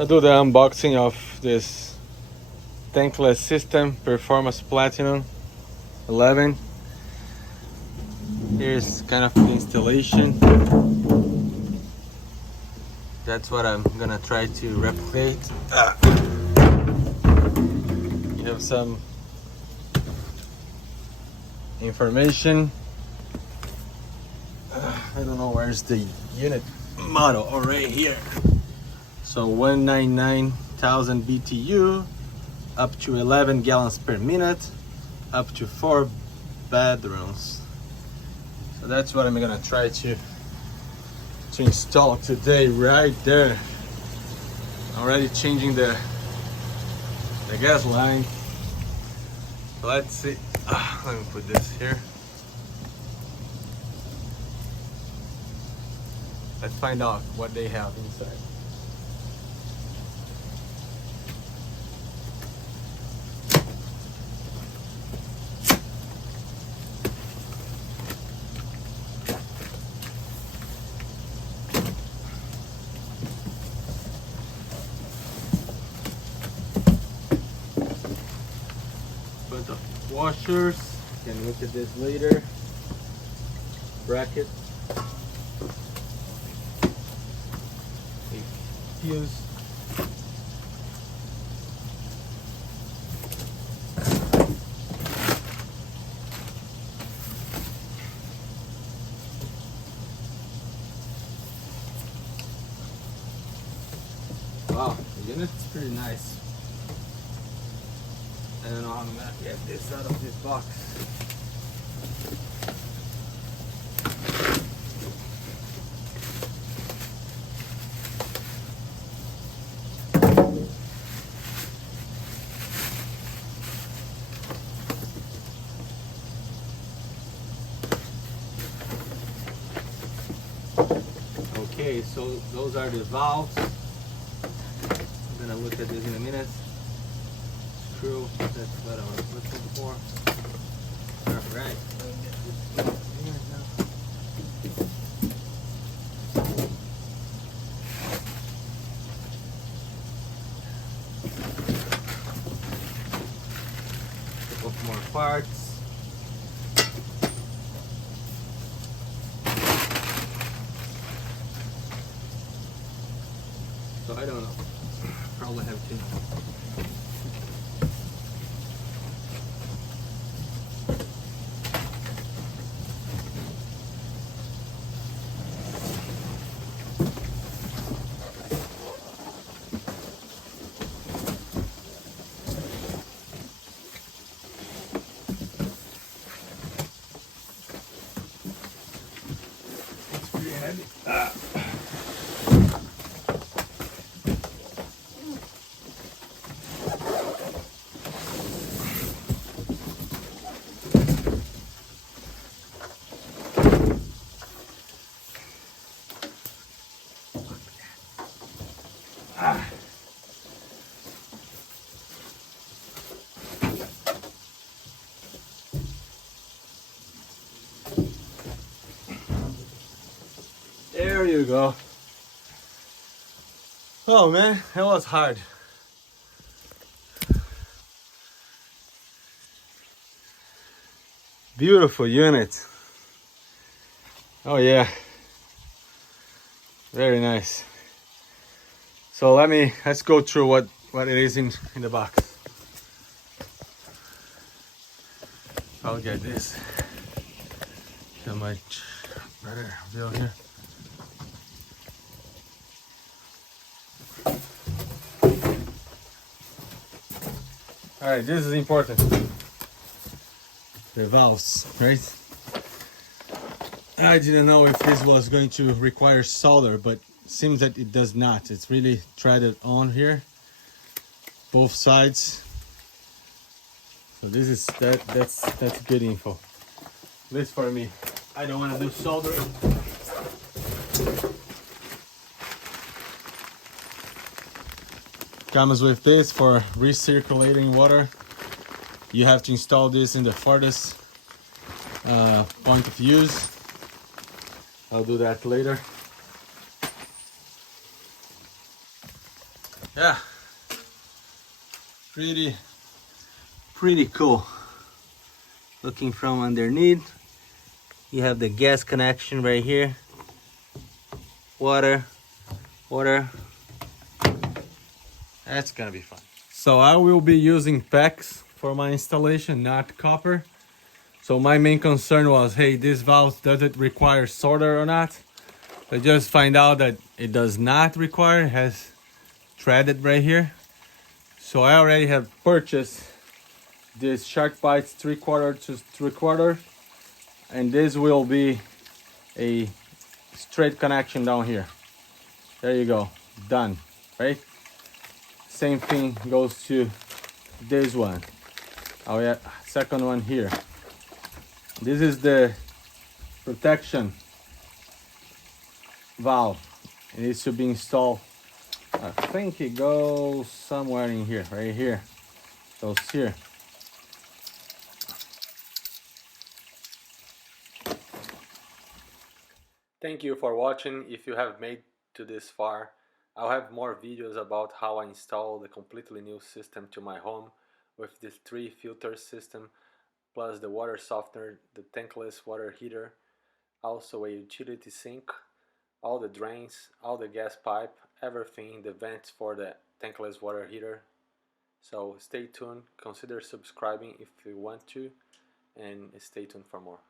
I'll do the unboxing of this tankless system, Performance Platinum 11. Here's kind of the installation. That's what I'm gonna try to replicate. You have some information. I don't know where's the unit model. Oh, right here. So 199,000 BTU, up to 11 gallons per minute, up to 4 bedrooms. So that's what I'm gonna try to install today, right there. Already changing the gas line. So let's see. Let me put this here. Let's find out what they have inside. Bunch of washers. You can look at this later. Bracket. A fuse. Wow, the unit's pretty nice. I don't know how I'm gonna get this out of this box. Okay, so those are the valves. I'm gonna look at this in a minute. Screw, that's what I was looking for. Alright, let me get this here now. A couple more parts. So I don't know. Probably have to. It's pretty heavy. There you go. Oh man, that was hard. Beautiful unit. Oh yeah. Very nice. So let's go through what it is in the box. I'll get this. So much better view here. All right, this is important. The valves, right? I didn't know if this was going to require solder, but it seems that it does not. It's really threaded on here, both sides. So this is that's good info. At least for me. I don't want to do solder. Comes with this for recirculating water. You have to install this in the farthest point of use. I'll do that later. Yeah, pretty cool. Looking from underneath, you have the gas connection right here. Water. That's gonna be fun. So I will be using PEX for my installation, not copper. So my main concern was, hey, this valve, does it require solder or not? I just find out that it does not require, it has threaded right here. So I already have purchased this Shark Bites 3/4 to 3/4, and this will be a straight connection down here. There you go, done, right? Same thing goes to this one. Oh yeah, second one here. This is the protection valve. It needs to be installed. I think it goes somewhere in here, right here. Goes here. Thank you for watching. If you have made to this far, I'll have more videos about how I install the completely new system to my home with this 3 filter system, plus the water softener, the tankless water heater, also a utility sink, all the drains, all the gas pipe, everything, the vents for the tankless water heater. So stay tuned, consider subscribing if you want to, and stay tuned for more.